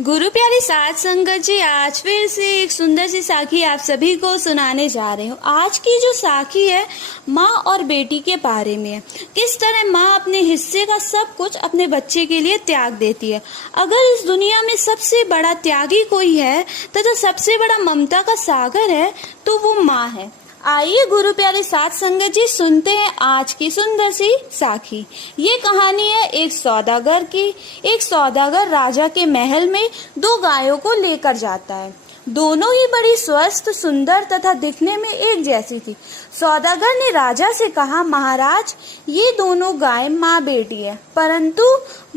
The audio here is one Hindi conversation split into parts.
गुरु प्यारी साध संगत जी, आज फिर से एक सुंदर सी साखी आप सभी को सुनाने जा रहे हूँ। आज की जो साखी है माँ और बेटी के बारे में है। किस तरह माँ अपने हिस्से का सब कुछ अपने बच्चे के लिए त्याग देती है। अगर इस दुनिया में सबसे बड़ा त्यागी कोई है तथा सबसे बड़ा ममता का सागर है तो वो माँ है। आइए गुरु प्यारे साध संगत जी सुनते हैं आज की सुंदर सी साखी। ये कहानी है एक सौदागर की। एक सौदागर राजा के महल में दो गायों को लेकर जाता है। दोनों ही बड़ी स्वस्थ, सुंदर तथा दिखने में एक जैसी थी। सौदागर ने राजा से कहा, महाराज, ये दोनों गाय माँ बेटी है, परंतु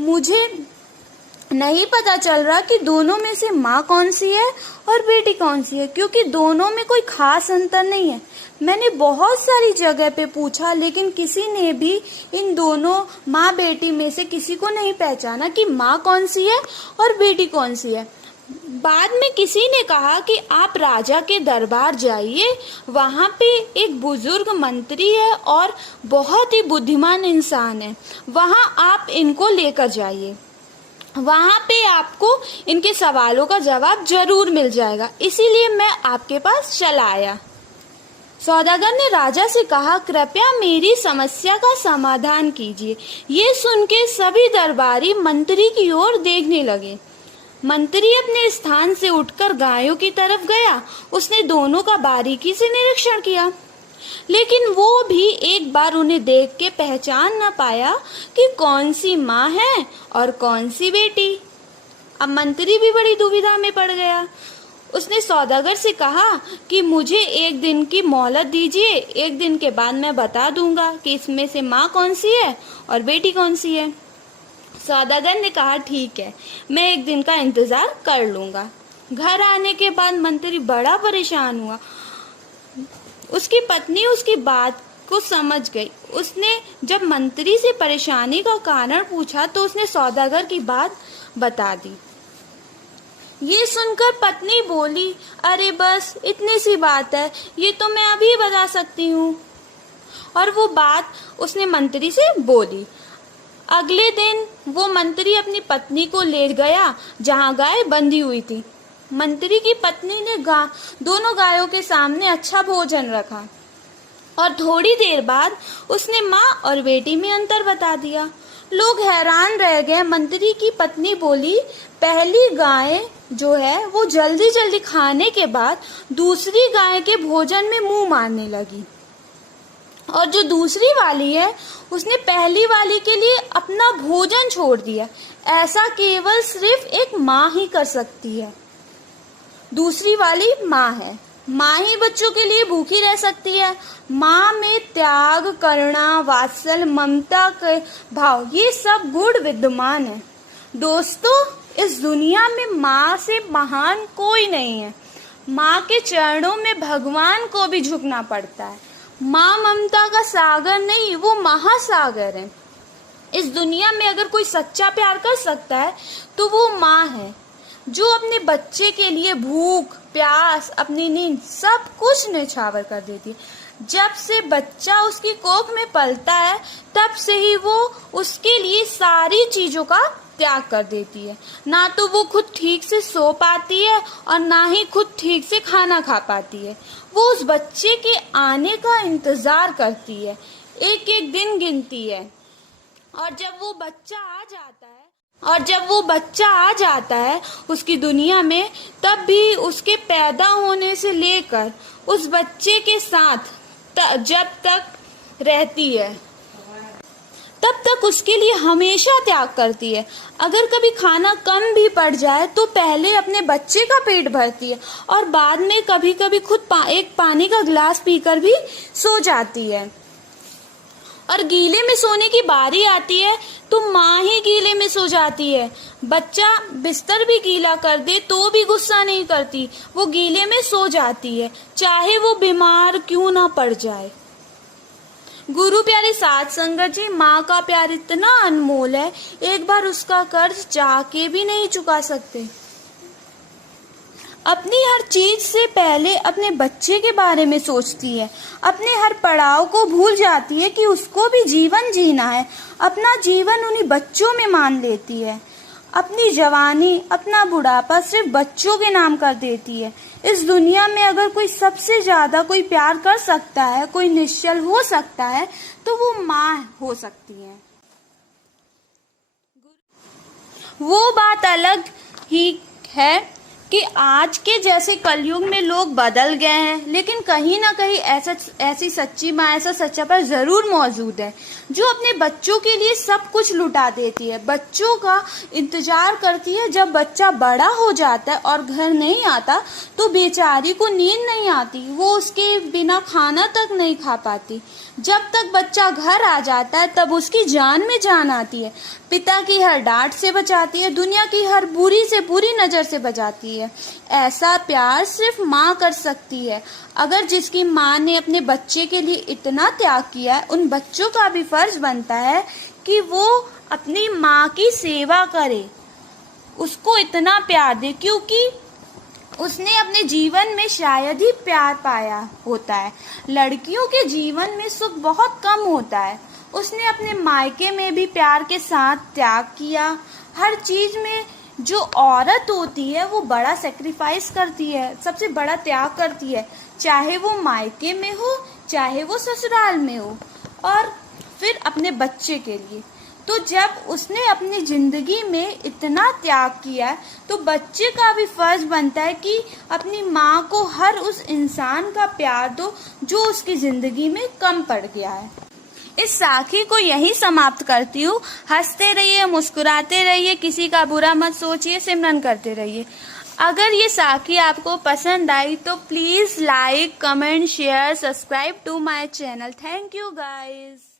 मुझे नहीं पता चल रहा कि दोनों में से माँ कौन सी है और बेटी कौन सी है, क्योंकि दोनों में कोई खास अंतर नहीं है। मैंने बहुत सारी जगह पे पूछा, लेकिन किसी ने भी इन दोनों माँ बेटी में से किसी को नहीं पहचाना कि माँ कौन सी है और बेटी कौन सी है। बाद में किसी ने कहा कि आप राजा के दरबार जाइए, वहाँ पे एक बुजुर्ग मंत्री है और बहुत ही बुद्धिमान इंसान है, वहाँ आप इनको लेकर जाइए, वहाँ पे आपको इनके सवालों का जवाब जरूर मिल जाएगा, इसीलिए मैं आपके पास चला आया। सौदागर ने राजा से कहा, कृपया मेरी समस्या का समाधान कीजिए। ये सुन के सभी दरबारी मंत्री की ओर देखने लगे। मंत्री अपने स्थान से उठकर गायों की तरफ गया। उसने दोनों का बारीकी से निरीक्षण किया, लेकिन वो भी एक बार उन्हें देख के पहचान न पाया कि कौन सी माँ है और कौन सी बेटी। अब मंत्री भी बड़ी दुविधा में पड़ गया। उसने सौदागर से कहा कि मुझे एक दिन की मोहलत दीजिए, एक दिन के बाद मैं बता दूंगा कि इसमें से माँ कौन सी है और बेटी कौन सी है। सौदागर ने कहा, ठीक है, मैं एक दिन का इंतजार कर लूंगा। घर आने के बाद मंत्री बड़ा परेशान हुआ। उसकी पत्नी उसकी बात को समझ गई। उसने जब मंत्री से परेशानी का कारण पूछा तो उसने सौदागर की बात बता दी। ये सुनकर पत्नी बोली, अरे बस इतनी सी बात है, ये तो मैं अभी बता सकती हूँ। और वो बात उसने मंत्री से बोली। अगले दिन वो मंत्री अपनी पत्नी को ले गया जहाँ गाय बंधी हुई थी। मंत्री की पत्नी ने दोनों गायों के सामने अच्छा भोजन रखा और थोड़ी देर बाद उसने माँ और बेटी में अंतर बता दिया। लोग हैरान रह गए। मंत्री की पत्नी बोली, पहली गाय जो है वो जल्दी जल्दी खाने के बाद दूसरी गाय के भोजन में मुंह मारने लगी, और जो दूसरी वाली है उसने पहली वाली के लिए अपना भोजन छोड़ दिया। ऐसा केवल सिर्फ एक माँ ही कर सकती है। दूसरी वाली माँ है। माँ ही बच्चों के लिए भूखी रह सकती है। माँ में त्याग, करुणा, वात्सल्य, ममता के भाव, ये सब गुण विद्यमान है। दोस्तों, इस दुनिया में माँ से महान कोई नहीं है। माँ के चरणों में भगवान को भी झुकना पड़ता है। माँ ममता का सागर नहीं, वो महासागर है। इस दुनिया में अगर कोई सच्चा प्यार कर सकता है तो वो माँ है, जो अपने बच्चे के लिए भूख, प्यास, अपनी नींद सब कुछ न्यौछावर कर देती है। जब से बच्चा उसकी कोख में पलता है तब से ही वो उसके लिए सारी चीजों का त्याग कर देती है। ना तो वो खुद ठीक से सो पाती है और ना ही खुद ठीक से खाना खा पाती है। वो उस बच्चे के आने का इंतजार करती है, एक एक दिन गिनती है, और जब वो बच्चा आ जाता है उसकी दुनिया में, तब भी उसके पैदा होने से लेकर उस बच्चे के साथ जब तक रहती है तब तक उसके लिए हमेशा त्याग करती है। अगर कभी खाना कम भी पड़ जाए तो पहले अपने बच्चे का पेट भरती है और बाद में कभी कभी खुद एक पानी का गिलास पीकर भी सो जाती है। और गीले में सोने की बारी आती है तो माँ ही गीले में सो जाती है। बच्चा बिस्तर भी गीला कर दे तो भी गुस्सा नहीं करती, वो गीले में सो जाती है, चाहे वो बीमार क्यों ना पड़ जाए। गुरु प्यारे साध संगत जी, माँ का प्यार इतना अनमोल है, एक बार उसका कर्ज चाह के भी नहीं चुका सकते। अपनी हर चीज से पहले अपने बच्चे के बारे में सोचती है। अपने हर पड़ाव को भूल जाती है कि उसको भी जीवन जीना है। अपना जीवन उन्हीं बच्चों में मान लेती है। अपनी जवानी, अपना बुढ़ापा सिर्फ बच्चों के नाम कर देती है। इस दुनिया में अगर कोई सबसे ज्यादा कोई प्यार कर सकता है, कोई निश्चल हो सकता है, तो वो माँ हो सकती है। वो बात अलग ही है कि आज के जैसे कलयुग में लोग बदल गए हैं, लेकिन कहीं ना कहीं ऐसी सच्ची माँ, ऐसा सच्चा प्यार जरूर मौजूद है जो अपने बच्चों के लिए सब कुछ लुटा देती है, बच्चों का इंतजार करती है। जब बच्चा बड़ा हो जाता है और घर नहीं आता तो बेचारी को नींद नहीं आती, वो उसके बिना खाना तक नहीं खा पाती। जब तक बच्चा घर आ जाता है तब उसकी जान में जान आती है, पिता की हर डांट से बचाती है, दुनिया की हर बुरी से बुरी नजर से बचाती है। ऐसा प्यार सिर्फ माँ कर सकती है। अगर जिसकी माँ ने अपने बच्चे के लिए इतना त्याग किया है, उन बच्चों का भी फर्ज बनता है कि वो अपनी माँ की सेवा करे, उसको इतना प्यार दे, क्योंकि उसने अपने जीवन में शायद ही प्यार पाया होता है। लड़कियों के जीवन में सुख बहुत कम होता है। उसने अपने मायके में भी प्यार के साथ त्याग किया। हर चीज में जो औरत होती है वो बड़ा सेक्रीफाइस करती है, सबसे बड़ा त्याग करती है, चाहे वो मायके में हो चाहे वो ससुराल में हो, और फिर अपने बच्चे के लिए। तो जब उसने अपनी जिंदगी में इतना त्याग किया है तो बच्चे का भी फर्ज बनता है कि अपनी माँ को हर उस इंसान का प्यार दो जो उसकी जिंदगी में कम पड़ गया है। इस साखी को यही समाप्त करती हूँ। हंसते रहिए, मुस्कुराते रहिए, किसी का बुरा मत सोचिए, सिमरन करते रहिए। अगर ये साखी आपको पसंद आई तो please like, comment, share, subscribe to my channel. Thank you guys.